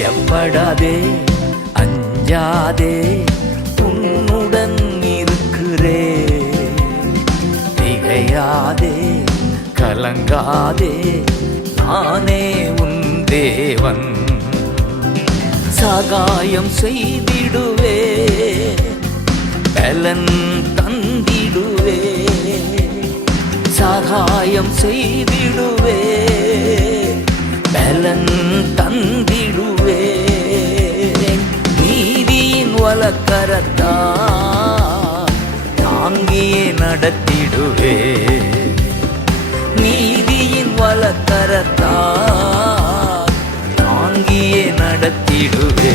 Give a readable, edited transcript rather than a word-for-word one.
பயப்படாதே அஞ்சாதே உன்னுடன் இருக்கிறே. திகையாதே கலங்காதே நானே உன் தேவன். சகாயம் செய்திடுவே பலன் தந்திடுவே. சகாயம் செய்திடுவே பலன் தந்திடுவே. நீதியின் வலக்கரத்தா தாங்கியே நடத்திடுவே. நீதியின் வலக்கரத்தா தாங்கியே நடத்திடுவே.